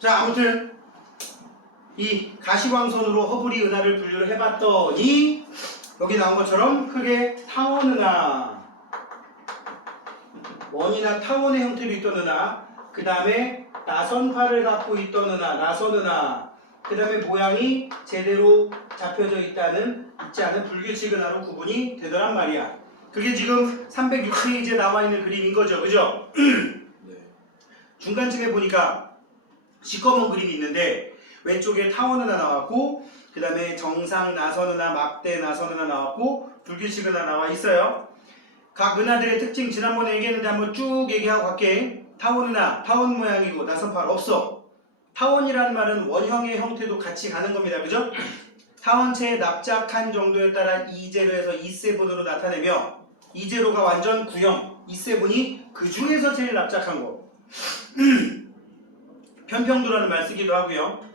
자, 아무튼 이 가시광선으로 허브리 은하를 분류를 해봤더니 여기 나온 것처럼 크게 타원은하, 원이나 타원의 형태로 있던 은하, 그 다음에 나선파를 갖고 있던 은하, 나선은하, 그 다음에 모양이 제대로 잡혀져 있지 않은 불규칙 은하로 구분이 되더란 말이야. 그게 지금 306페이지에 나와 있는 그림인 거죠, 그죠? 네. 중간쯤에 보니까 시꺼먼 그림이 있는데 왼쪽에 타원은하 나왔고, 그 다음에 정상 나선은하, 막대 나선은하 나왔고, 불규칙 은하 나와 있어요. 각 은하들의 특징 지난번에 얘기했는데 한번 쭉 얘기하고 갈게. 타원은하, 타원 모양이고 나선팔 없어. 타원이라는 말은 원형의 형태도 같이 가는 겁니다. 그죠? 타원체의 납작한 정도에 따라 2제로에서 2세분으로 나타내며 2제로가 완전 구형, 2세분이 그 중에서 제일 납작한 거. 편평도라는 말 쓰기도 하고요.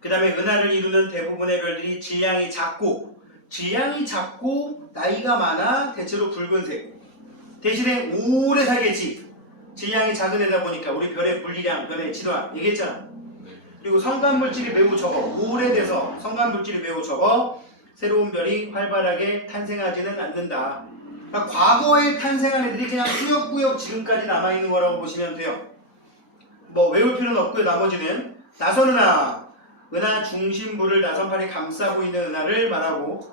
그 다음에 은하를 이루는 대부분의 별들이 질량이 작고 나이가 많아 대체로 붉은색. 대신에 오래 살겠지. 질량이 작은 애다 보니까 우리 별의 분리량, 별의 질화 얘기했잖아. 그리고 성간물질이 매우 적어. 오래돼서 성간물질이 매우 적어 새로운 별이 활발하게 탄생하지는 않는다. 그러니까 과거에 탄생한 애들이 그냥 꾸역꾸역 지금까지 남아있는 거라고 보시면 돼요. 뭐 외울 필요는 없고요. 나머지는 나선은하, 은하 중심부를 나선팔이 감싸고 있는 은하를 말하고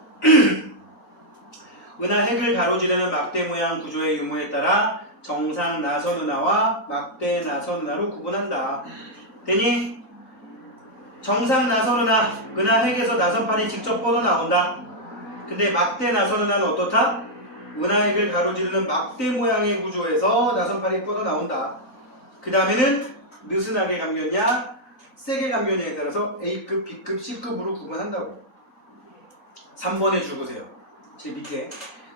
은하 핵을 가로지르는 막대 모양 구조의 유무에 따라 정상 나선은하와 막대 나선은하로 구분한다. 되니? 정상 나선은하, 은하 핵에서 나선팔이 직접 뻗어나온다. 근데 막대 나선은하는 어떻다? 은하 핵을 가로지르는 막대 모양의 구조에서 나선팔이 뻗어나온다. 그 다음에는 느슨하게 감겼냐 세게 감겼냐에 따라서 A급, B급, C급으로 구분한다고. 3번에 줄보세요. 제 밑에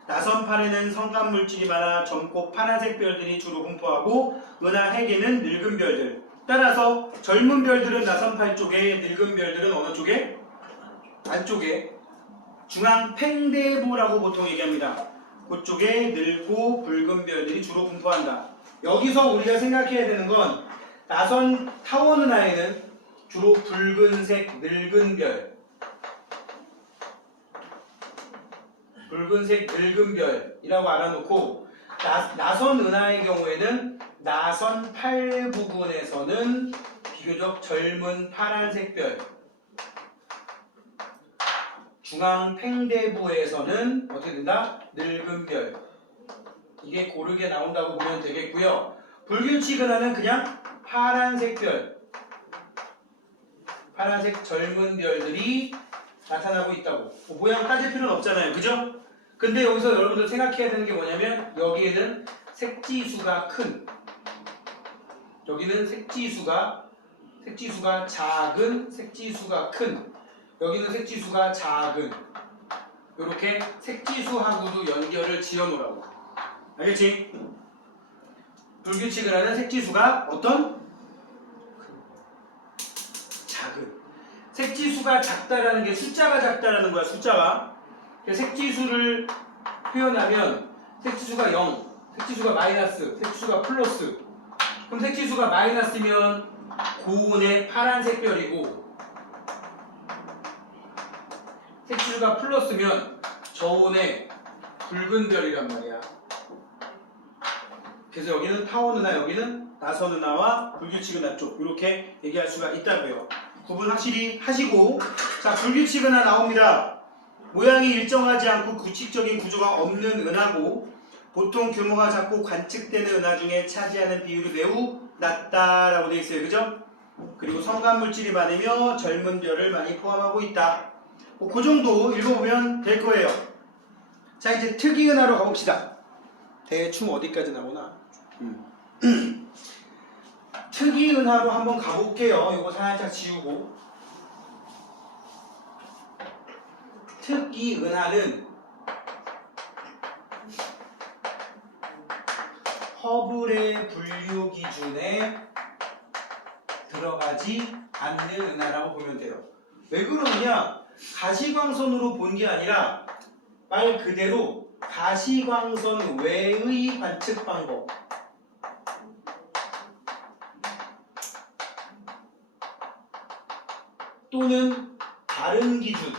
나선팔에는 성간물질이 많아 젊고 파란색 별들이 주로 분포하고 은하 핵에는 늙은 별들. 따라서 젊은 별들은 나선팔 쪽에, 늙은 별들은 어느 쪽에? 안쪽에. 중앙 팽대부라고 보통 얘기합니다. 그쪽에 늙고 붉은 별들이 주로 분포한다. 여기서 우리가 생각해야 되는 건 나선 타원은하에는 주로 붉은색 늙은 별, 붉은색 늙은 별이라고 알아놓고 나선 은하의 경우에는 나선 팔 부분에서는 비교적 젊은 파란색 별, 중앙 팽대부에서는 어떻게 된다? 늙은 별. 이게 고르게 나온다고 보면 되겠고요. 불규칙 은하는 그냥 파란색 별, 파란색 젊은 별들이 나타나고 있다고. 모양 따질 필요는 없잖아요. 그죠? 근데 여기서 여러분들 생각해야 되는 게 뭐냐면 여기에는 색지수가 큰, 여기는 색지수가 작은, 색지수가 큰, 여기는 색지수가 작은. 이렇게 색지수하고도 연결을 지어놓으라고. 알겠지? 불규칙 은하는 색지수가 어떤? 작은. 색지수가 작다라는 게 숫자가 작다라는 거야. 숫자가. 색지수를 표현하면 색지수가 0, 색지수가 마이너스, 색지수가 플러스. 그럼 색지수가 마이너스면 고온의 파란색 별이고 색지수가 플러스면 저온의 붉은 별이란 말이야. 그래서 여기는 타원은하, 여기는 나선은하와 불규칙 은하 쪽 이렇게 얘기할 수가 있다고요. 구분 확실히 하시고, 자, 불규칙 은하 나옵니다. 모양이 일정하지 않고 규칙적인 구조가 없는 은하고 보통 규모가 작고 관측되는 은하 중에 차지하는 비율이 매우 낮다라고 되어 있어요. 그죠? 그리고 성간물질이 많으며 젊은 별을 많이 포함하고 있다. 그 정도 읽어보면 될 거예요. 자, 이제 특이 은하로 가봅시다. 대충 어디까지 나오나? 특이 은하로 한번 가볼게요. 이거 살짝 지우고. 특이 은하는 허블의 분류 기준에 들어가지 않는 은하라고 보면 돼요. 왜 그러느냐? 가시광선으로 본 게 아니라 말 그대로 가시광선 외의 관측 방법. 또는 다른 기준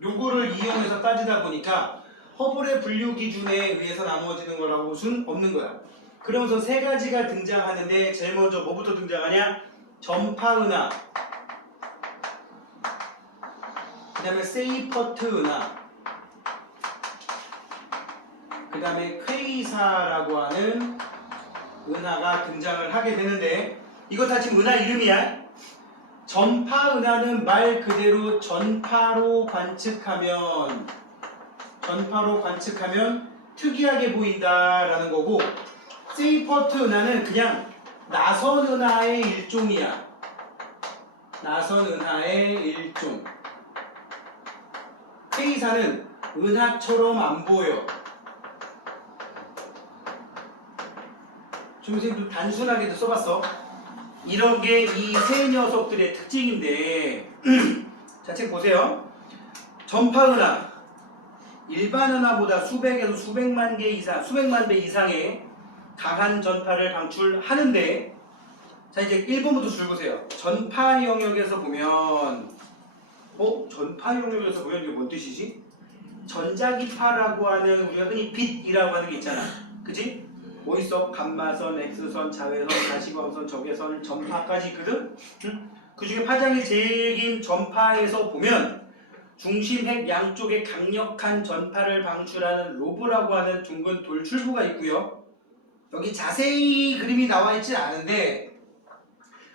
요거를 이용해서 따지다 보니까 허블의 분류 기준에 의해서 나누어지는 거라고 볼 수는 없는 거야. 그러면서 세 가지가 등장하는데 제일 먼저 뭐부터 등장하냐? 전파 은하, 그 다음에 세이퍼트 은하, 그 다음에 퀘이사라고 하는 은하가 등장을 하게 되는데 이거 다 지금 은하 이름이야. 전파 은하는 말 그대로 전파로 관측하면 특이하게 보인다라는 거고, 세이퍼트 은하는 그냥 나선 은하의 일종이야. 나선 은하의 일종. 퀘이사는 은하처럼 안 보여. 좀 단순하게도 써봤어. 이런 게 이 세 녀석들의 특징인데 자, 책 보세요. 전파 은하 일반 은하보다 수백에서 수백만 배 이상의 강한 전파를 방출하는데, 자 이제 1번부터 줄 보세요. 전파 영역에서 보면 전파 영역에서 보면 이게 뭔 뜻이지? 전자기파라고 하는 우리가 흔히 빛이라고 하는 게 있잖아. 그치? 뭐 있어? 감마선, X선, 자외선, 가시광선, 적외선, 전파까지 있거든? 응? 그 중에 파장이 제일 긴 전파에서 보면 중심핵 양쪽에 강력한 전파를 방출하는 로브라고 하는 둥근 돌출부가 있고요. 여기 자세히 그림이 나와 있지 않은데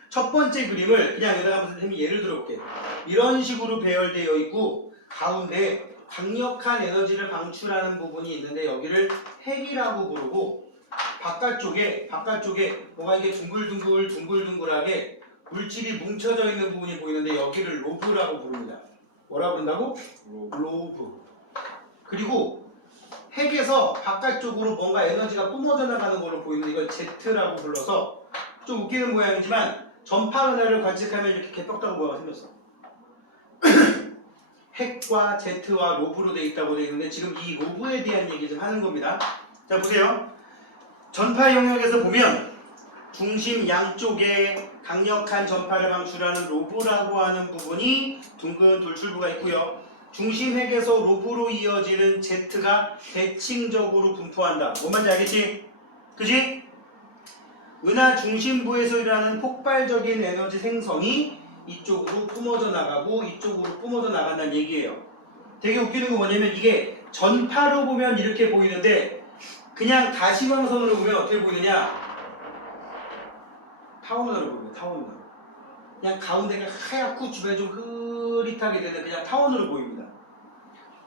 첫 번째 그림을 그냥 여기다가 선생님이 예를 들어볼게. 이런 식으로 배열되어 있고 가운데 강력한 에너지를 방출하는 부분이 있는데 여기를 핵이라고 부르고, 바깥쪽에 뭐가 이게 둥글둥글하게 물질이 뭉쳐져 있는 부분이 보이는데 여기를 로브라고 부릅니다. 뭐라 부른다고? 로브. 그리고 핵에서 바깥쪽으로 뭔가 에너지가 뿜어져 나가는 걸로 보이는데 이걸 Z라고 불러서 좀 웃기는 모양이지만 전파 은하를 관측하면 이렇게 개떡다구 모양이 생겼어. 핵과 Z와 로브로 되어 있다고 되어 있는데 지금 이 로브에 대한 얘기 좀 하는 겁니다. 자 보세요. 전파 영역에서 보면 중심 양쪽에 강력한 전파를 방출하는 로브라고 하는 부분이 둥근 돌출부가 있고요. 중심 핵에서 로브로 이어지는 Z가 대칭적으로 분포한다. 뭔 말인지 알겠지? 그지? 은하 중심부에서 일어나는 폭발적인 에너지 생성이 이쪽으로 뿜어져 나가고 이쪽으로 뿜어져 나간다는 얘기예요. 되게 웃기는 건 뭐냐면 이게 전파로 보면 이렇게 보이는데 그냥 가시광선으로 보면 어떻게 보이느냐? 타원으로 보면 타원으로. 그냥 가운데가 하얗고 주변이 좀 흐릿하게 되는 그냥 타원으로 보입니다.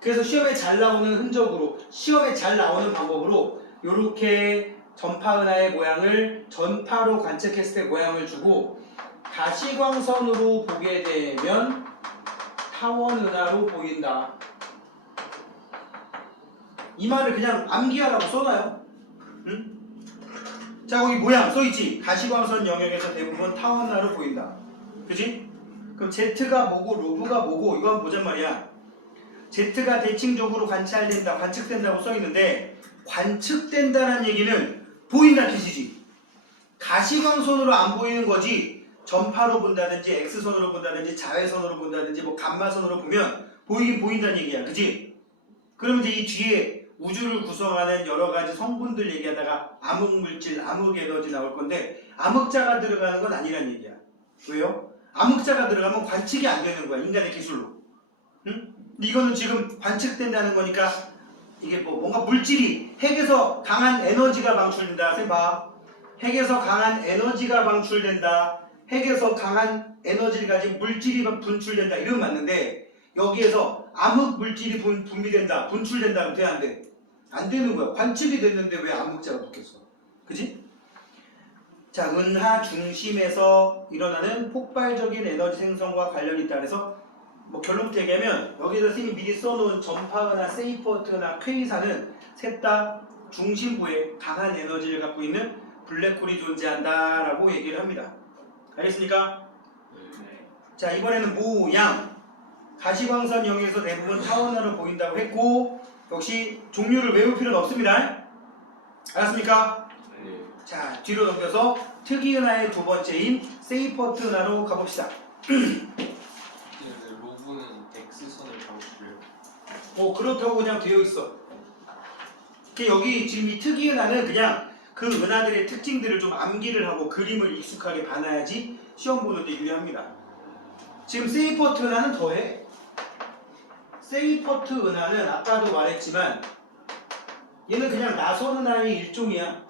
그래서 시험에 잘 나오는 흔적으로, 시험에 잘 나오는 방법으로 이렇게 전파 은하의 모양을 전파로 관측했을 때 모양을 주고 가시광선으로 보게 되면 타원 은하로 보인다. 이 말을 그냥 암기하라고 써놔요. 응? 자 거기 모양 써있지? 가시광선 영역에서 대부분 타원 은하로 보인다. 그치? 그럼 Z가 뭐고 로브가 뭐고 이거 한번 보잔 말이야. Z가 대칭적으로 관측된다고 써있는데 관측된다는 얘기는 보인다는 뜻이지. 가시광선으로 안 보이는 거지 전파로 본다든지 X선으로 본다든지 자외선으로 본다든지 뭐 감마선으로 보면 보이긴 보인다는 얘기야. 그치? 그러면 이제 이 뒤에 우주를 구성하는 여러 가지 성분들 얘기하다가 암흑물질, 암흑에너지 나올 건데 암흑자가 들어가는 건 아니란 얘기야. 왜요? 암흑자가 들어가면 관측이 안 되는 거야. 인간의 기술로. 응? 근데 이거는 지금 관측된다는 거니까 이게 뭔가 물질이 핵에서 강한 에너지가 방출된다. 선생님 봐. 핵에서 강한 에너지가 방출된다. 핵에서 강한 에너지를 가진 물질이 분출된다. 이러면 맞는데 여기에서 암흑 물질이 분비된다. 분출된다. 그럼 돼? 안 돼? 안 되는 거야. 관측이 됐는데 왜 암흑자가 붙겠어? 그지? 자, 은하 중심에서 일어나는 폭발적인 에너지 생성과 관련이 있다. 그래서 뭐 결론부터 얘기하면 여기서 선생님이 미리 써놓은 전파은하, 세이퍼트나 퀘이사는 셋 다 중심부에 강한 에너지를 갖고 있는 블랙홀이 존재한다라고 얘기를 합니다. 알겠습니까? 네. 자, 이번에는 모양. 가시광선 영역에서 대부분 타원으로 보인다고 했고 역시 종류를 외울 필요는 없습니다. 알았습니까? 네. 자, 뒤로 넘겨서 특이은하의 두 번째인 세이퍼트 은하로 가봅시다. 로브는 X선을 잡으시래요. 그렇다고 그냥 되어 있어. 여기 지금 이 특이은하는 그냥 그 은하들의 특징들을 좀 암기를 하고 그림을 익숙하게 봐놔야지 시험 보는데 유리합니다. 지금 세이퍼트 은하는 더해. 세이퍼트 은하는 아까도 말했지만 얘는 그냥 나선 은하의 일종이야.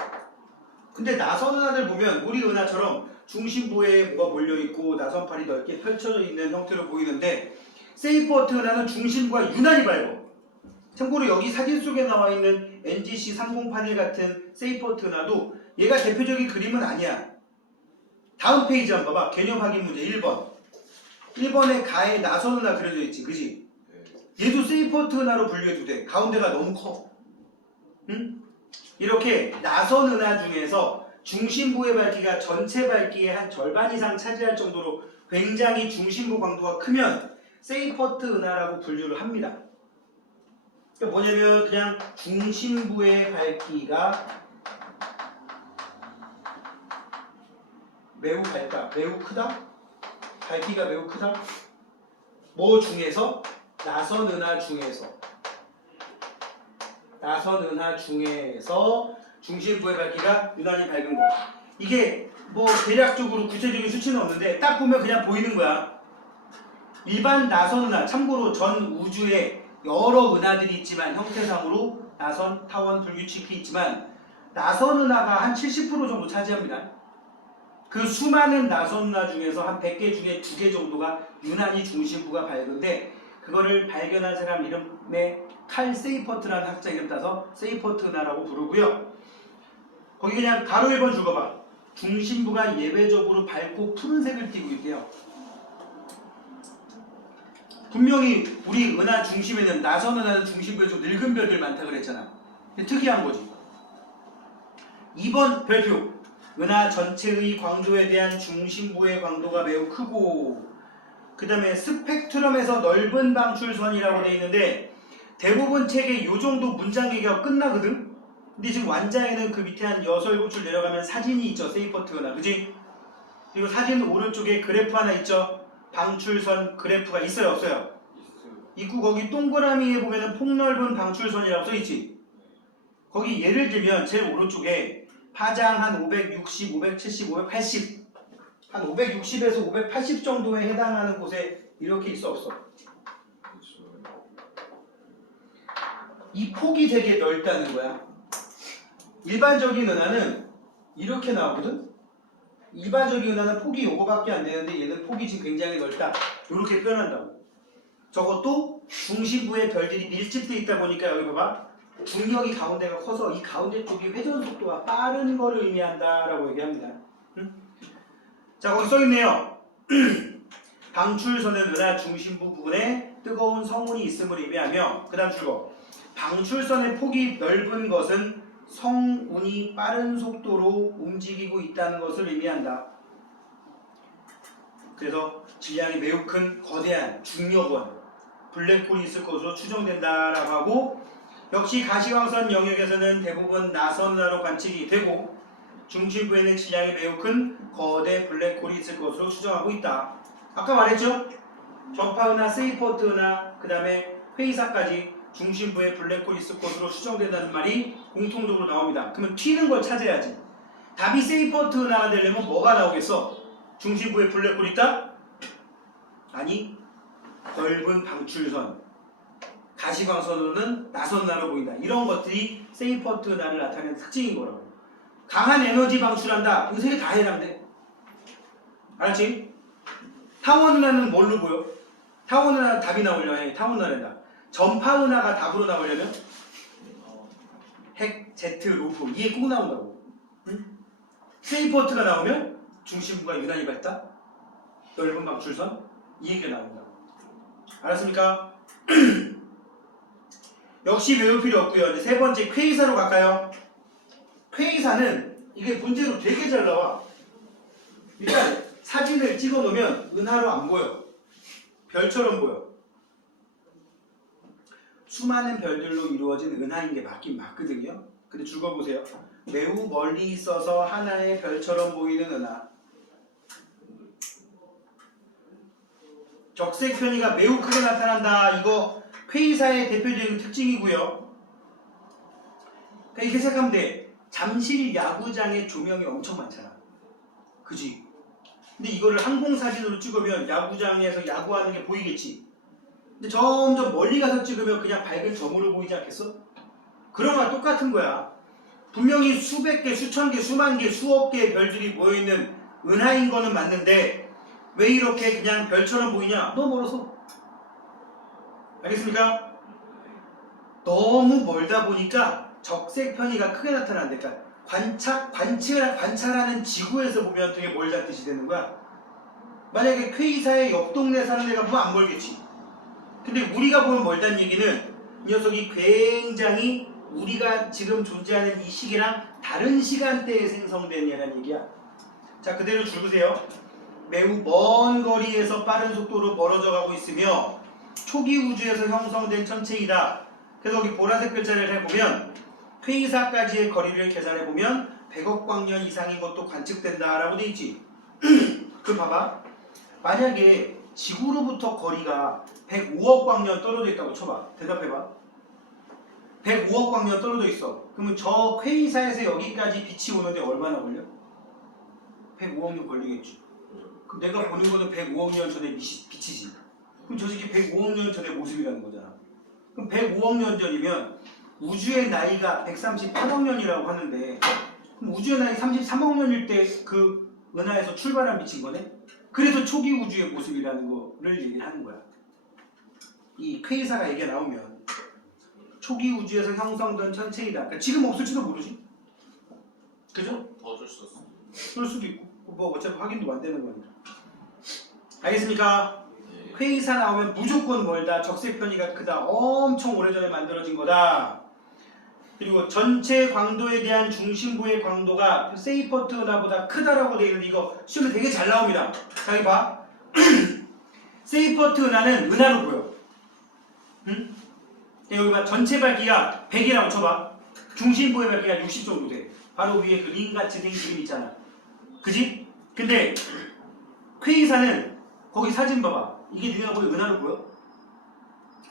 근데 나선 은하들 보면 우리 은하처럼 중심부에 뭐가 몰려있고 나선팔이 넓게 펼쳐져 있는 형태로 보이는데 세이퍼트 은하는 중심부가 유난히 밝어. 참고로 여기 사진 속에 나와 있는 NGC 3081 같은 세이퍼트 은하도 얘가 대표적인 그림은 아니야. 다음 페이지 한번 봐봐. 개념 확인 문제 1번. 1번에 가에 나선 은하 그려져 있지, 그지? 얘도 세이퍼트 은하로 분류해도 돼. 가운데가 너무 커. 응? 이렇게 나선 은하 중에서 중심부의 밝기가 전체 밝기의 한 절반 이상 차지할 정도로 굉장히 중심부 광도가 크면 세이퍼트 은하라고 분류를 합니다. 그러니까 뭐냐면 그냥 중심부의 밝기가 매우 밝다, 매우 크다, 밝기가 매우 크다. 뭐 중에서? 나선 은하 중에서 중심부의 밝기가 유난히 밝은 거. 이게 뭐 대략적으로 구체적인 수치는 없는데 딱 보면 그냥 보이는 거야. 일반 나선 은하, 참고로 전 우주에 여러 은하들이 있지만 형태상으로 나선, 타원, 불규칙이 있지만 나선 은하가 한 70% 정도 차지합니다. 그 수많은 나선 은하 중에서 한 100개 중에 2개 정도가 유난히 중심부가 밝은데 그거를 발견한 사람 이름에 칼 세이퍼트라는 학자 이름 따서 세이퍼트 은하라고 부르고요. 거기 그냥 가로 1번 읽어봐. 중심부가 예외적으로 밝고 푸른색을 띠고 있대요. 분명히 우리 은하 중심에는 나선 은하는 중심부에 좀 늙은 별들 많다 그랬잖아. 특이한 거지. 2번 별표. 은하 전체의 광도에 대한 중심부의 광도가 매우 크고 그 다음에 스펙트럼에서 넓은 방출선이라고 되어 있는데 대부분 책에 이 정도 문장 얘기가 끝나거든? 근데 지금 완자에는 그 밑에 한 6, 7줄 내려가면 사진이 있죠. 세이퍼트 은하. 그지? 그리고 사진 오른쪽에 그래프 하나 있죠. 방출선 그래프가 있어요? 없어요? 있고 거기 동그라미에 보면은 폭넓은 방출선이라고 써있지? 거기 예를 들면 제일 오른쪽에 파장 한 560, 570, 580 한 560에서 580 정도에 해당하는 곳에 이렇게 있어 없어? 이 폭이 되게 넓다는 거야. 일반적인 은하는 이렇게 나오거든? 일반적인 은하는 폭이 요거밖에 안 되는데 얘는 폭이 지금 굉장히 넓다. 이렇게 표현한다고. 저것도 중심부에 별들이 밀집되어 있다 보니까 여기 봐봐. 중력이 가운데가 커서 이 가운데 쪽이 회전 속도가 빠른 거를 의미한다라고 얘기합니다. 응? 자, 거기 써있네요. 방출선은 은하 중심부 부분에 뜨거운 성운이 있음을 의미하며 그 다음 줄거 방출선의 폭이 넓은 것은 성운이 빠른 속도로 움직이고 있다는 것을 의미한다. 그래서 질량이 매우 큰 거대한 중력원 블랙홀이 있을 것으로 추정된다라고 하고 역시 가시광선 영역에서는 대부분 나선 은하로 관측이 되고 중심부에는 질량이 매우 큰 거대 블랙홀이 있을 것으로 추정하고 있다. 아까 말했죠? 전파은하, 세이퍼트 은하, 그 다음에 회의사까지 중심부에 블랙홀이 있을 것으로 추정된다는 말이 공통적으로 나옵니다. 그러면 튀는 걸 찾아야지. 답이 세이퍼트 은하가 되려면 뭐가 나오겠어? 중심부에 블랙홀이 있다? 아니, 넓은 방출선, 가시광선으로는 나선 은하로 보인다. 이런 것들이 세이퍼트 은하를 나타내는 특징인 거라고. 강한 에너지 방출한다. 이거 세 개 다 해당돼. 알았지? 타원 은하는 뭘로 보여? 타원 은하 답이 나오려면 타원 은하란다. 전파 은하가 답으로 나오려면 핵, 제트, 로프 이게 꼭 나온다고. 응? 세이퍼트가 나오면 중심부가 유난히 밝다. 넓은 방출선 이 얘기가 나온다고. 알았습니까? 역시 외울 필요 없고요. 이제 세 번째 퀘이사로 갈까요? 퀘이사는 이게 문제로 되게 잘 나와. 일단 사진을 찍어 놓으면 은하로 안 보여. 별처럼 보여. 수많은 별들로 이루어진 은하인 게 맞긴 맞거든요. 근데 줄거 보세요. 매우 멀리 있어서 하나의 별처럼 보이는 은하. 적색 편이가 매우 크게 나타난다. 이거 퀘이사의 대표적인 특징이고요. 그러니까 이렇게 생각하면 돼. 잠실 야구장에 조명이 엄청 많잖아. 그지? 근데 이거를 항공사진으로 찍으면 야구장에서 야구하는 게 보이겠지. 근데 점점 멀리 가서 찍으면 그냥 밝은 점으로 보이지 않겠어? 그런 거랑 똑같은 거야. 분명히 수백 개, 수천 개, 수만 개, 수억 개의 별들이 모여있는 은하인 거는 맞는데 왜 이렇게 그냥 별처럼 보이냐? 너무 멀어서. 알겠습니까? 너무 멀다 보니까 적색 편이가 크게 나타난다. 그러니까 관찰하는 지구에서 보면 되게 멀다는 뜻이 되는 거야. 만약에 퀘이사의 옆 동네 사는 애가 보면 안 멀겠지. 근데 우리가 보면 멀다는 얘기는 이 녀석이 굉장히 우리가 지금 존재하는 이 시기랑 다른 시간대에 생성된 얘라는 얘기야. 자, 그대로 줄 보세요. 매우 먼 거리에서 빠른 속도로 멀어져 가고 있으며 초기 우주에서 형성된 천체이다. 그래서 여기 보라색 글자를 해보면 퀘이사까지의 거리를 계산해보면 100억 광년 이상인 것도 관측된다 라고 돼 있지. 그 봐봐. 만약에 지구로부터 거리가 105억 광년 떨어져 있다고 쳐봐. 대답해봐. 105억 광년 떨어져 있어. 그러면 저 퀘이사에서 여기까지 빛이 오는데 얼마나 걸려? 105억 년 걸리겠지. 그럼 내가 보는 거는 105억 년 전의 빛이지. 그럼 저 새끼 105억 년 전의 모습이라는 거잖아. 그럼 105억 년 전이면 우주의 나이가 138억 년이라고 하는데 그럼 우주의 나이 33억 년일 때 그 은하에서 출발한 빛인 거네? 그래서 초기 우주의 모습이라는 거를 얘기를 하는 거야. 이 퀘이사가 얘기가 나오면 초기 우주에서 형성된 천체이다. 그러니까 지금 없을지도 모르지. 그죠? 더 줄 수 없어. 그럴 수도 있고 뭐 어차피 확인도 안 되는 거니까. 알겠습니까? 네. 퀘이사 나오면 무조건 멀다. 적색 편이가 크다. 엄청 오래전에 만들어진 거다. 그리고 전체 광도에 대한 중심부의 광도가 세이퍼트 은하보다 크다라고 되어 있는데 이거 시험에 되게 잘 나옵니다. 자, 여기 봐. 세이퍼트 은하는 은하로 보여. 응? 여기 봐. 전체 밝기가 100이라고 쳐봐. 중심부의 밝기가 60 정도 돼. 바로 위에 그 링같이 된 그림 있잖아. 그지? 근데 퀘이사는 거기 사진 봐봐. 이게 니네가 보기 은하로 보여?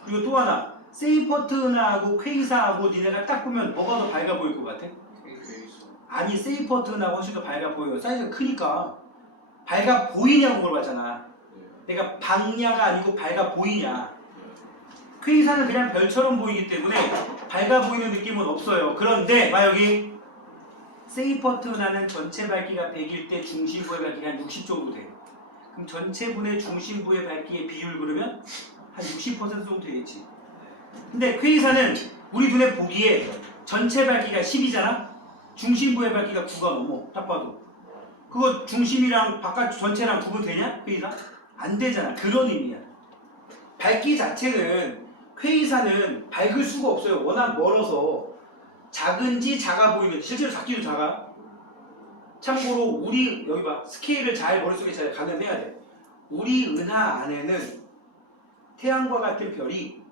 그리고 또 하나. 세이퍼트 은하하고 퀘이사하고 니네가 딱 보면 뭐가 더 밝아 보일 것 같아? 아니, 세이퍼트 은하가 훨씬 더 밝아 보여요. 사이즈가 크니까. 밝아 보이냐고 물어봤잖아. 내가 밝냐가 아니고 밝아 보이냐. 퀘이사는 그냥 별처럼 보이기 때문에 밝아 보이는 느낌은 없어요. 그런데 봐 여기 세이퍼트 은하는 전체 밝기가 100일 때 중심부의 밝기가 한 60 정도 돼. 그럼 전체 분의 중심부의 밝기의 비율 그러면 한 60% 정도 되겠지. 근데 퀘이사는 우리 눈에 보기에 전체 밝기가 10이잖아? 중심부의 밝기가 9가 넘어. 딱 봐도. 그거 중심이랑 바깥 전체랑 구분되냐? 퀘이사? 안 되잖아. 그런 의미야. 밝기 자체는 퀘이사는 밝을 수가 없어요. 워낙 멀어서 작은지 작아 보이는, 실제로 작기도 작아. 참고로 우리 여기 봐. 스케일을 잘 머릿속에 잘 가늠해야 돼. 우리 은하 안에는 태양과 같은 별이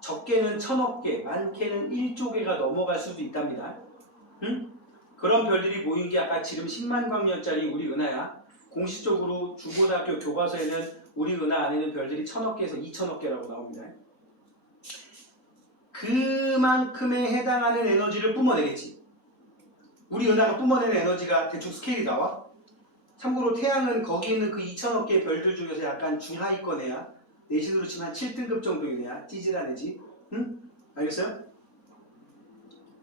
적게는 1000억 개, 많게는 1조 개가 넘어갈 수도 있답니다. 응? 그런 별들이 모인 게 아까 지름 10만 광년짜리 우리 은하야. 공식적으로 중고등학교 교과서에는 우리 은하 안에는 별들이 1000억 개에서 2000억 개라고 나옵니다. 그만큼에 해당하는 에너지를 뿜어내겠지. 우리 은하가 뿜어내는 에너지가 대충 스케일이 나와. 참고로 태양은 거기 있는 그 2000억 개의 별들 중에서 약간 중하위권 애야. 내신으로 치면 한 7등급 정도인 애야. 찌질한 애지. 응? 알겠어요?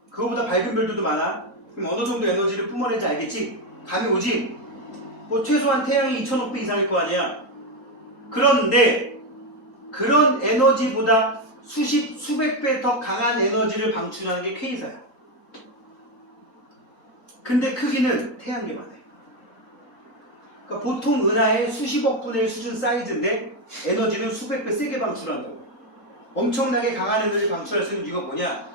그거보다 밝은 별들도 많아. 그럼 어느 정도 에너지를 뿜어내는지 알겠지? 감이 오지? 뭐 최소한 태양이 2000억 배 이상일 거 아니야. 그런데 그런 에너지보다 수백 배 더 강한 에너지를 방출하는 게 퀘이사야. 근데 크기는 태양계만 해. 그러니까 보통 은하의 수십억 분의 1 수준 사이즈인데 에너지는 수백 배 세게 방출한다고. 엄청나게 강한 에너지를 방출할 수 있는 이유가 뭐냐?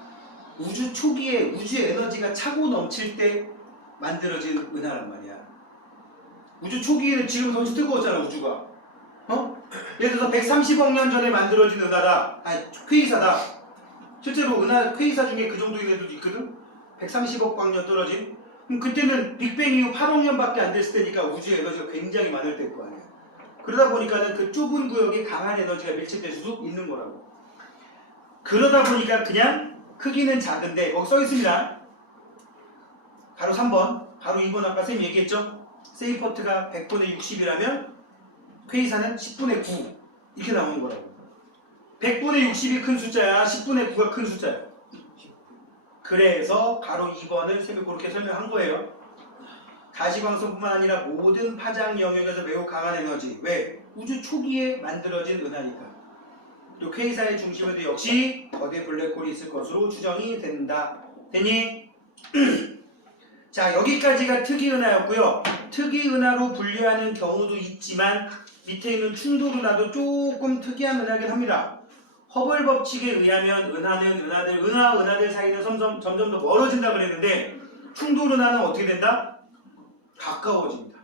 우주 초기에 우주의 에너지가 차고 넘칠 때 만들어진 은하란 말이야. 우주 초기에는 지금 엄청 뜨거웠잖아, 우주가. 예를 들어서 130억 년 전에 만들어진 은하다. 아니, 퀘이사다. 실제로 은하 퀘이사 중에 그 정도인 애들도 있거든. 130억 광년 떨어진? 그럼 그때는 빅뱅 이후 8억 년밖에 안 됐을 때니까 우주의 에너지가 굉장히 많을 때일 거 아니야. 그러다 보니까는 그 좁은 구역에 강한 에너지가 밀집될 수도 있는 거라고. 그러다 보니까 그냥 크기는 작은데 거기 써 있습니다. 바로 3번, 바로 2번 아까 쌤이 얘기했죠? 세이퍼트가 100분의 60이라면 퀘이사는 10분의 9 이렇게 나오는 거라고. 100분의 60이 큰 숫자야, 10분의 9가 큰 숫자야. 그래서 바로 2번을 쌤이 그렇게 설명한 거예요. 가시광선뿐만 아니라 모든 파장 영역에서 매우 강한 에너지. 왜? 우주 초기에 만들어진 은하니까. 또 퀘이사의 중심에도 역시 거대 블랙홀이 있을 것으로 추정이 된다. 됐니? 자, 여기까지가 특이은하였고요. 특이은하로 분류하는 경우도 있지만 밑에 있는 충돌은하도 조금 특이한 은하긴 합니다. 허블 법칙에 의하면 은하들 사이는 점점 더 멀어진다 그랬는데 충돌은하는 어떻게 된다? 가까워집니다.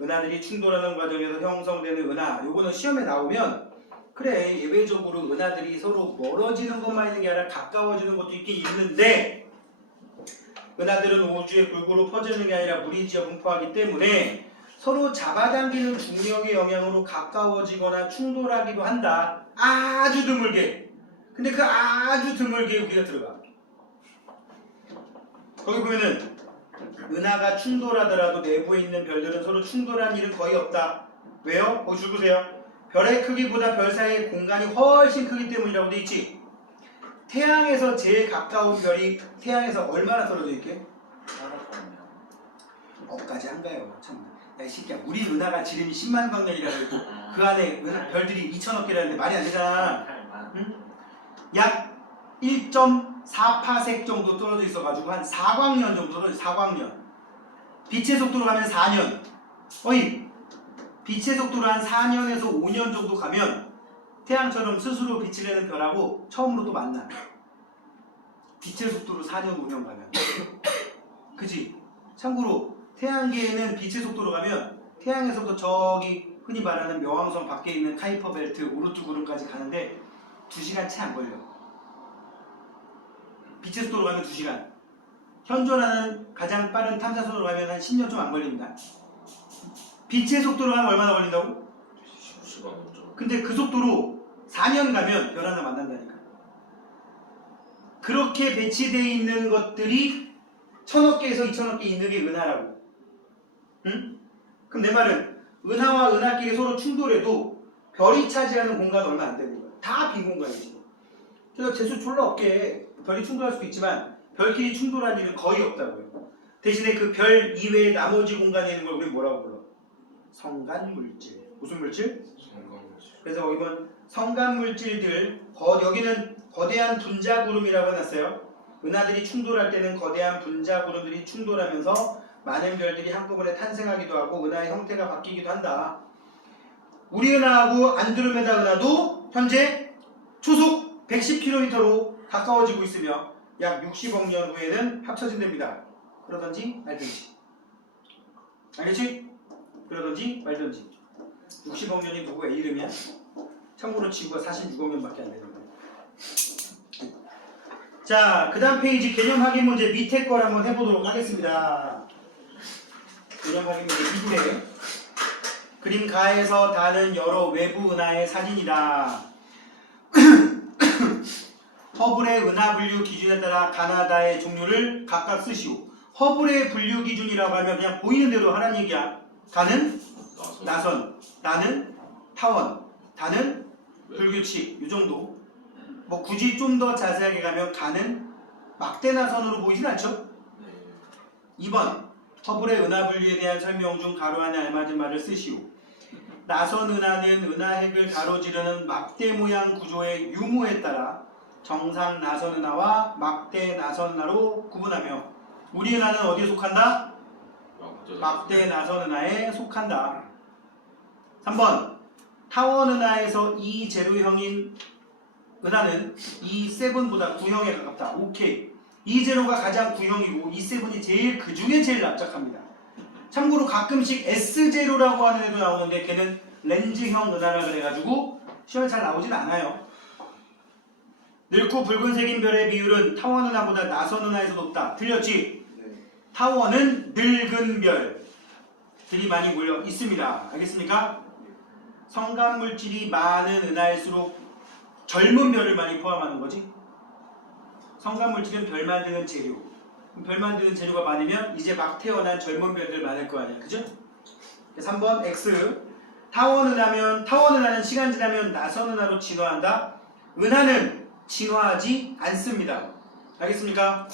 은하들이 충돌하는 과정에서 형성되는 은하, 요거는 시험에 나오면 그래 예외적으로 은하들이 서로 멀어지는 것만 있는 게 아니라 가까워지는 것도 있긴 있는데 은하들은 우주의 골고루 퍼지는 게 아니라 무리지어 분포하기 때문에 서로 잡아당기는 중력의 영향으로 가까워지거나 충돌하기도 한다. 아주 드물게. 근데 그 아주 드물게 우리가 들어가. 거기 보면은 은하가 충돌하더라도 내부에 있는 별들은 서로 충돌한 일은 거의 없다. 왜요? 거기 줄 보세요. 별의 크기보다 별 사이의 공간이 훨씬 크기 때문이라고 돼 있지. 태양에서 제일 가까운 별이 태양에서 얼마나 떨어져 있게? 억까지 안 가요. 참. 야, 이 새끼야. 우리 은하가 지름이 10만 광년이라고 했고 그 안에 별들이 2천억 개라는데 말이 안 되잖아. 응? 약 1.4파색 정도 떨어져 있어가지고 한 4광년 정도 떨어져. 4광년. 빛의 속도로 가면 4년. 어이. 빛의 속도로 한 4년에서 5년 정도 가면 태양처럼 스스로 빛을 내는 별하고 처음으로 또 만나. 빛의 속도로 4년, 5년 가면. 그지? 참고로 태양계에는 빛의 속도로 가면 태양에서부터 저기 흔히 말하는 명왕성 밖에 있는 카이퍼 벨트, 오르트 구름까지 가는데 2시간 채 안 걸려. 빛의 속도로 가면 2시간. 현존하는 가장 빠른 탐사선으로 가면 한 10년 좀 안 걸립니다. 빛의 속도로 가면 얼마나 걸린다고? 10시간 넘죠. 근데 그 속도로 4년 가면 별 하나 만난다니까. 그렇게 배치되어 있는 것들이 1000억 개에서 2000억 개 있는 게 은하라고. 응? 그럼 내 말은 은하와 은하끼리 서로 충돌해도 별이 차지하는 공간은 얼마 안 되는 거야. 다 빈 공간이지. 그래서 재수 졸라 없게 별이 충돌할 수도 있지만 별끼리 충돌할 일은 거의 없다고요. 대신에 그 별 이외의 나머지 공간에 있는 걸 우리 뭐라고 불러? 성간물질. 무슨 물질? 성간물질. 그래서 이번 성간물질들 여기는 거대한 분자구름이라고 해놨어요. 은하들이 충돌할 때는 거대한 분자구름들이 충돌하면서 많은 별들이 한꺼번에 탄생하기도 하고 은하의 형태가 바뀌기도 한다. 우리 은하하고 안드로메다 은하도 현재 초속 110km로 가까워지고 있으며 약 60억 년 후에는 합쳐진답니다. 그러던지 말든지. 알겠지? 그러던지 말든지. 60억 년이 누구 애 이름이야? 참고로 지구가 46억 년밖에 안 되는 거예요. 자, 그 다음 페이지 개념 확인 문제 밑에 걸 한번 해보도록 하겠습니다. 개념 확인 문제 밑에 그림 가에서 다는 여러 외부 은하의 사진이다. 허블의 은하 분류 기준에 따라 가나다의 종류를 각각 쓰시오. 허블의 분류 기준이라고 하면 그냥 보이는 대로 하라는 얘기야. 가는 나선, 나는 타원, 다는 불규칙 이 정도. 뭐 굳이 좀 더 자세하게 가면 가는 막대 나선으로 보이진 않죠? 2번 허블의 은하 분류에 대한 설명 중 가로 안에 알맞은 말을 쓰시오. 나선 은하는 은하핵을 가로지르는 막대 모양 구조의 유무에 따라 정상 나선 은하와 막대 나선 은하로 구분하며 우리 은하는 어디에 속한다? 막대 나선 은하에 속한다. 3번 타원 은하에서 E0형인 은하는 E7보다 구형에 가깝다. 오케이. E0가 가장 구형이고 E7이 그 중에 제일 납작합니다. 참고로 가끔씩 S0라고 하는 애도 나오는데 걔는 렌즈형 은하라 그래가지고 시험에 잘 나오진 않아요. 늙고 붉은색인 별의 비율은 타원 은하보다 나선 은하에서 높다. 틀렸지? 네. 타원은 늙은 별들이 많이 몰려 있습니다. 알겠습니까? 성간 물질이 많은 은하일수록 젊은 별을 많이 포함하는 거지. 성간 물질은 별 만드는 재료. 별 만드는 재료가 많으면 이제 막 태어난 젊은 별들 많을 거 아니야. 그죠? 3번 X. 타원 은하는 시간 지나면 나선 은하로 진화한다. 은하는 진화하지 않습니다. 알겠습니까?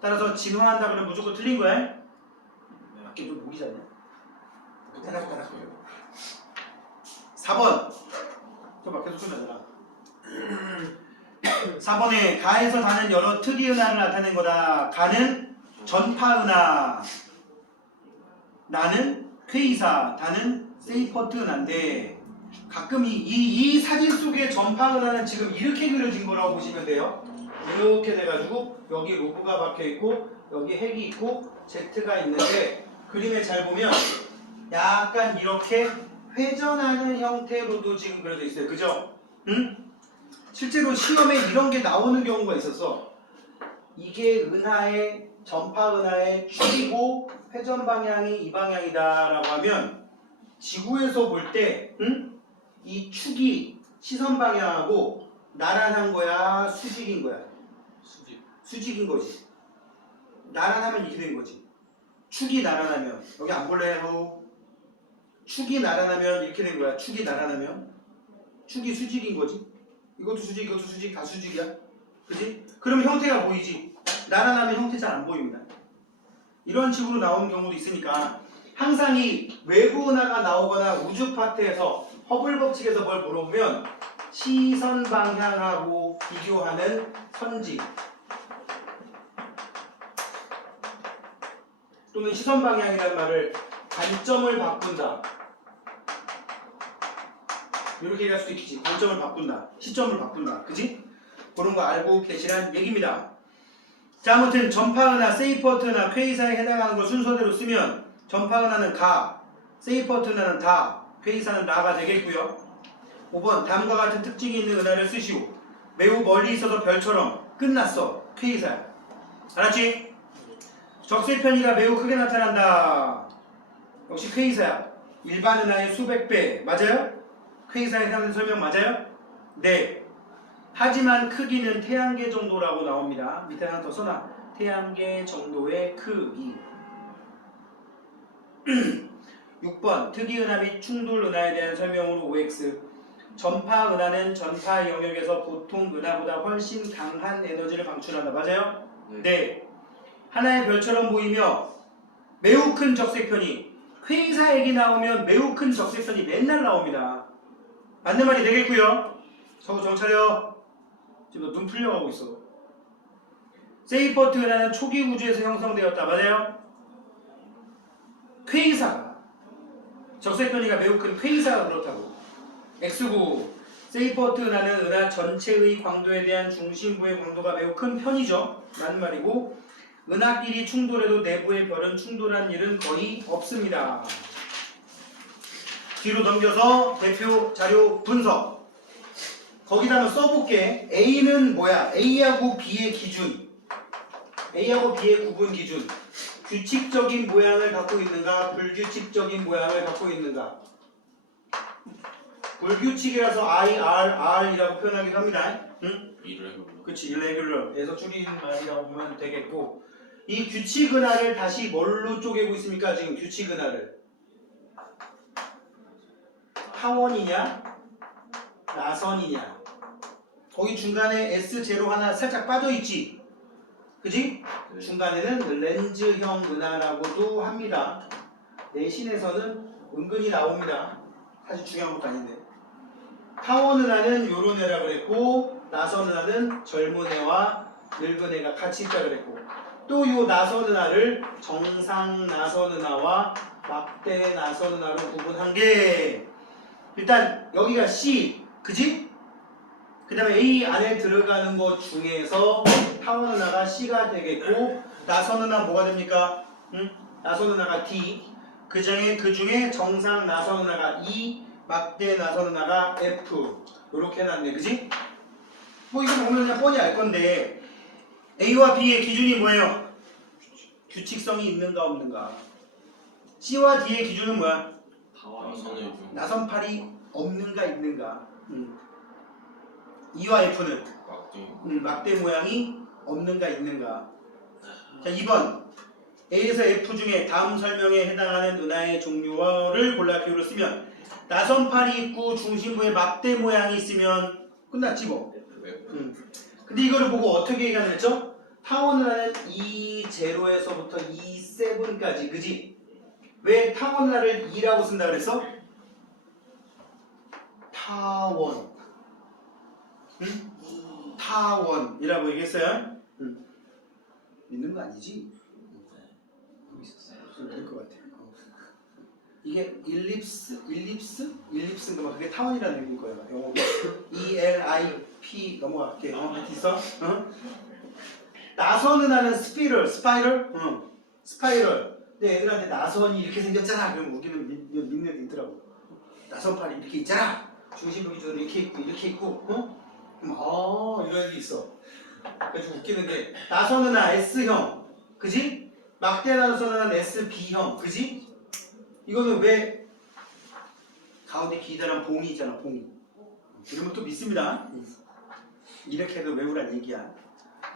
따라서 진화한다 그러면 무조건 틀린 거야. 밖에 너 목이 잤냐? 따닥따닥. 4번. 저 밖에서 소리 나잖아. 4번에 가에서 다는 여러 특이 은하를 나타낸 거다. 가는 전파 은하, 나는 퀘이사, 다는 세이퍼트 은하인데 가끔 이 사진 속의 전파 은하는 지금 이렇게 그려진 거라고 보시면 돼요. 이렇게 돼가지고 여기 로브가 박혀있고 여기 핵이 있고 Z가 있는데 그림에 잘 보면 약간 이렇게 회전하는 형태로도 지금 그려져 있어요. 그죠? 응? 실제로 시험에 이런 게 나오는 경우가 있었어. 이게 은하의 전파 은하의 축이고 회전 방향이 이 방향이다라고 하면 지구에서 볼 때 이 축이 시선 방향하고 나란한 거야, 수직인 거야? 수직인 거지. 나란하면 이렇게 된 거지. 축이 나란하면 여기 안 볼래요? 축이 나란하면 이렇게 된 거야. 축이 나란하면 축이 수직인 거지. 이것도 수직, 이것도 수직, 다 수직이야. 그지? 그럼 형태가 보이지. 나란하면 형태 잘 안 보입니다. 이런 식으로 나오는 경우도 있으니까 항상 이 외부 은하가 나오거나 우주 파트에서 허블 법칙에서 뭘 물어보면 시선 방향하고 비교하는 선지 또는 시선 방향이라는 말을 관점을 바꾼다. 이렇게 얘기할 수도 있겠지. 관점을 바꾼다. 시점을 바꾼다. 그지? 그런 거 알고 계시란 얘기입니다. 자, 아무튼 전파은하, 세이퍼트은하, 퀘이사에 해당하는 걸 순서대로 쓰면 전파은하는 가, 세이퍼트은하는 다, 퀘이사는 나가 되겠고요. 5번 다음과 같은 특징이 있는 은하를 쓰시오. 매우 멀리 있어서 별처럼. 끝났어. 퀘이사야. 알았지? 적색 편이가 매우 크게 나타난다. 역시 퀘이사야. 일반 은하의 수백 배. 맞아요? 퀘이사에 해당하는 설명 맞아요? 네. 하지만 크기는 태양계 정도라고 나옵니다. 밑에 하나 더 써놔. 태양계 정도의 크기. 6번 특이은하 및 충돌은하에 대한 설명으로 OX. 전파은하는 전파 영역에서 보통 은하보다 훨씬 강한 에너지를 방출한다. 맞아요? 네. 하나의 별처럼 보이며 매우 큰 적색편이 퀘이사 얘기 나오면 매우 큰 적색편이 맨날 나옵니다. 맞는 말이 되겠고요. 서구 정차려. 지금 눈 풀려가고 있어. 세이퍼트 은하는 초기 우주에서 형성되었다. 맞아요? 퀘이사가 적색편이가 매우 큰 퀘이사가 그렇다고. X9 세이퍼트 은하는 은하 전체의 광도에 대한 중심부의 광도가 매우 큰 편이죠. 라는 말이고 은하끼리 충돌해도 내부의 별은 충돌한 일은 거의 없습니다. 뒤로 넘겨서 대표 자료 분석. 거기다 한번 써볼게. A는 뭐야? A하고 B의 기준. A하고 B의 구분 기준. 규칙적인 모양을 갖고 있는가? 불규칙적인 모양을 갖고 있는가? 불규칙이라서 IRR이라고 표현하기도 합니다. 응? 그치, irregular에서 줄인 말이라고 보면 되겠고 이 규칙 은하를 다시 뭘로 쪼개고 있습니까? 지금 규칙 은하를 하원이냐? 나선이냐? 거기 중간에 S0 하나 살짝 빠져있지? 그지? 네. 중간에는 렌즈형 은하라고도 합니다. 내신에서는 은근히 나옵니다. 사실 중요한 것도 아닌데. 타원 은하는 요런 애라 그랬고 나선 은하는 젊은 애와 늙은 애가 같이 있다 그랬고 또 요 나선 은하를 정상 나선 은하와 막대 나선 은하로 구분한 게 일단 여기가 C 그지? 그 다음에 A 안에 들어가는 것 중에서 타원 은하가 C가 되겠고 나선 은하 뭐가 됩니까? 나선 은하가 D 그 중에 정상 나선 은하가 E 막대 나선 은하가 F 이렇게 해놨네 그지? 뭐 이거 보면 그냥 뻔히 알 건데 A와 B의 기준이 뭐예요? 규칙성이 있는가 없는가. C와 D의 기준은 뭐야? 나선의 중 나선팔이 없는가 있는가. E와 F는 막대 막대 모양이 없는가 있는가. 자 2번 A에서 F 중에 다음 설명에 해당하는 은하의 종류를 골라 비율을 쓰면 나선팔이 있고 중심부에 막대 모양이 있으면 끝났지 뭐. 근데 이거를 보고 어떻게 얘기하는 했죠? 타원은하는 E0에서부터 E7까지 그지? 왜 타원은하를 2라고 쓴다 그랬어? 타원 타원이라고 얘기했어요? 믿는 거 아니지? 무슨 될 것 같아. 이게 일립스인가 봐. 그게 타원이라는 얘기일 거예요. 영어 ELIP 넘어갈게. 밑에 있어? 나선은 하는 스파이럴. 근데 애들한테 나선이 이렇게 생겼잖아. 그럼 우기는 믿는 애들 있더라고. 나선팔이 이렇게 있잖아. 중심부 기준으로 이렇게 있고, 그럼 이런 애들 있어. 그래서 웃기는 게 나선은 S형, 그지? 막대 나선은 SB형, 그지? 이거는 왜 가운데 기다란 봉이 있잖아, 봉이. 이러면 또 믿습니다. 이렇게 해도 외우란 얘기야.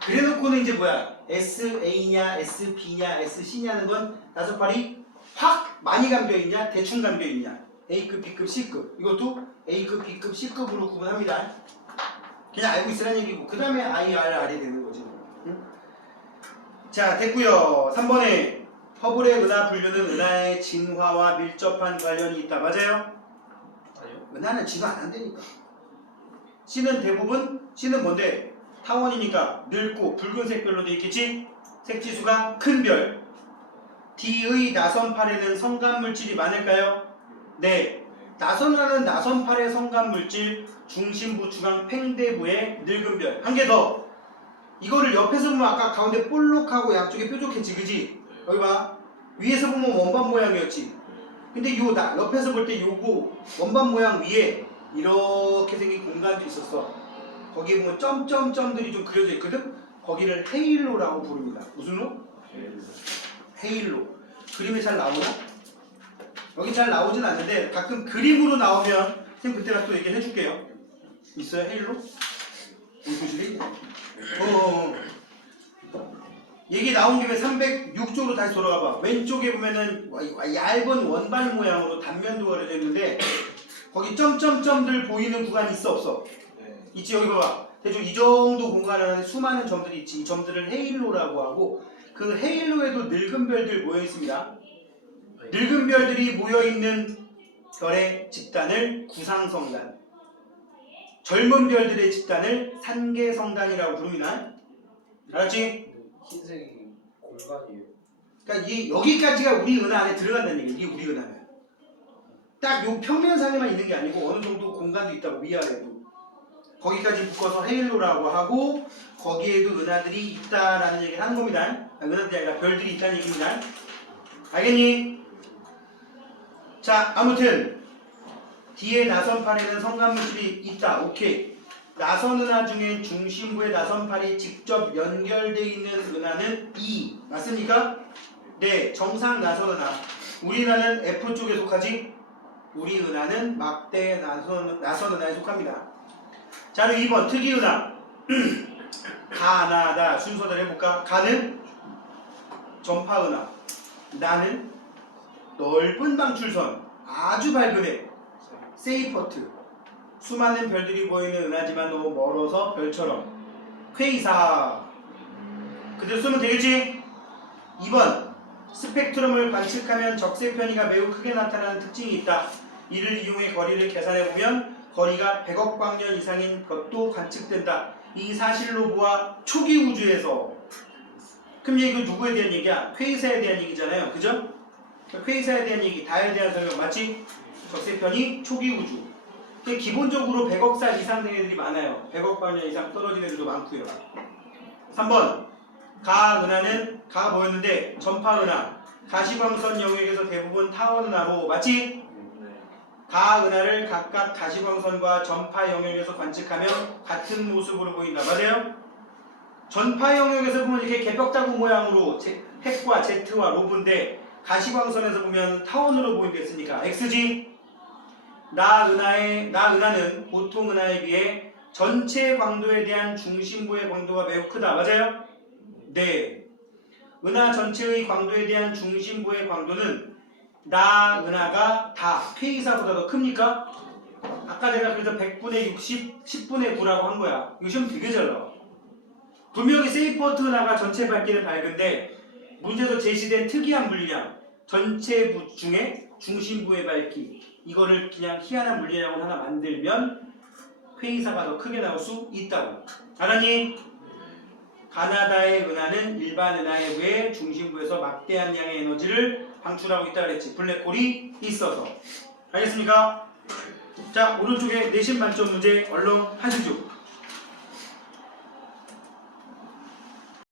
그래놓고는 이제 뭐야? SA냐, SB냐, SC냐는 건 나선팔이 확 많이 감겨있냐, 대충 감겨있냐. A급, B급, C급. 이것도 A급, B급, C급으로 구분합니다. 그냥 알고 있으라는 얘기고 그 다음에 IRR이 되는 거지. 자 됐고요. 3번에 허블의 은하 분류는 은하의 진화와 밀접한 관련이 있다. 맞아요? 아니요. 은하는 진화 안 한다니까. C는 대부분 C는 뭔데? 타원이니까 늙고 붉은색 별로 돼 있겠지? 색지수가 큰 별. D의 나선팔에는 성간물질이 많을까요? 네. 나선하는 나선팔의 성간물질 중심부 주강 팽대부의 늙은 별. 한 개 더. 이거를 옆에서 보면 아까 가운데 볼록하고 양쪽에 뾰족했지, 그지? 여기 봐. 위에서 보면 원반 모양이었지. 근데 요 옆에서 볼 때 요거 원반 모양 위에 이렇게 생긴 공간도 있었어. 거기에 보면 점점점들이 좀 그려져 있거든? 거기를 헤일로라고 부릅니다. 무슨 로? 헤일로. 그림에 잘 나오나? 여기 잘 나오진 않는데 가끔 그림으로 나오면 선생님 그때가 또 얘기해 줄게요. 있어요? 헤일로? 우리 교실이? 얘기 나온 김에 306쪽으로 다시 돌아가 봐. 왼쪽에 보면은 얇은 원반 모양으로 단면도가 그려져 있는데 거기 점점점들 보이는 구간이 있어 없어? 네. 있지. 여기 봐봐. 대충 이 정도 공간에 수많은 점들이 있지. 이 점들을 헤일로라고 하고 그 헤일로에도 늙은 별들 모여 있습니다. 늙은 별들이 모여 있는 별의 집단을 구상성단, 젊은 별들의 집단을 산계성단이라고 부릅니다. 알았지? 흰색이 공간이에요. 그러니까 이 여기까지가 우리 은하 안에 들어간다는 얘기야. 이게 우리 은하는. 딱 요 평면상에만 있는 게 아니고 어느 정도 공간도 있다고 위아래도. 거기까지 묶어서 헤일로라고 하고 거기에도 은하들이 있다라는 얘기를 하는 겁니다. 은하들이 아니라 별들이 있다는 얘기입니다. 알겠니? 자, 아무튼 D의 나선팔에는 성간물질이 있다. 오케이. 나선은하 중엔 중심부의 나선팔이 직접 연결되어 있는 은하는 E. 맞습니까? 네, 정상 나선은하. 우리 은하는 F쪽에 속하지? 우리 은하는 막대 나선은하에 속합니다. 자, 그럼 2번 특이은하. 가나다 순서대로 해볼까? 가는 전파은하. 나는 넓은 방출선, 아주 밝은 애, 세이퍼트. 수많은 별들이 보이는 은하지만 너무 멀어서 별처럼. 퀘이사. 그대로 쓰면 되겠지? 2번 스펙트럼을 관측하면 적색 편이가 매우 크게 나타나는 특징이 있다. 이를 이용해 거리를 계산해보면 거리가 100억 광년 이상인 것도 관측된다. 이 사실로 보아 초기 우주에서. 그럼 이거 누구에 대한 얘기야? 퀘이사에 대한 얘기잖아요. 그죠? 퀘이사에 대한 얘기, 다에 대한 설명 맞지? 적색편이 초기 우주. 근데 기본적으로 100억 살 이상 된 애들이 많아요. 100억 광년 이상 떨어진 애들도 많고요. 3번 가은하는 가가 뭐였는데 전파은하. 가시광선 영역에서 대부분 타원은하로 맞지? 가은하를 각각 가시광선과 전파 영역에서 관측하면 같은 모습으로 보인다. 맞아요? 전파 영역에서 보면 이렇게 개벽다구 모양으로 핵과 Z와 로브인데 가시광선에서 보면 타원으로 보인댔으니까 X지? 나은하는 보통 은하에 비해 전체 광도에 대한 중심부의 광도가 매우 크다. 맞아요? 네. 은하 전체의 광도에 대한 중심부의 광도는 나은하가 다 K사보다 더 큽니까? 아까 내가 그래서 100분의 60, 10분의 9라고 한 거야. 이거 시험 되게 잘 나와. 분명히 세이퍼트 은하가 전체 밝기는 밝은데 문제도 제시된 특이한 물량, 전체 부 중에 중심부의 밝기, 이거를 그냥 희한한 물량을 하나 만들면 회의사가 더 크게 나올 수 있다고. 알았니? 가나다의 은하는 일반 은하에 비해 중심부에서 막대한 양의 에너지를 방출하고 있다 그랬지. 블랙홀이 있어서. 알겠습니까? 자, 오른쪽에 내신 만점 문제 얼른 하시죠.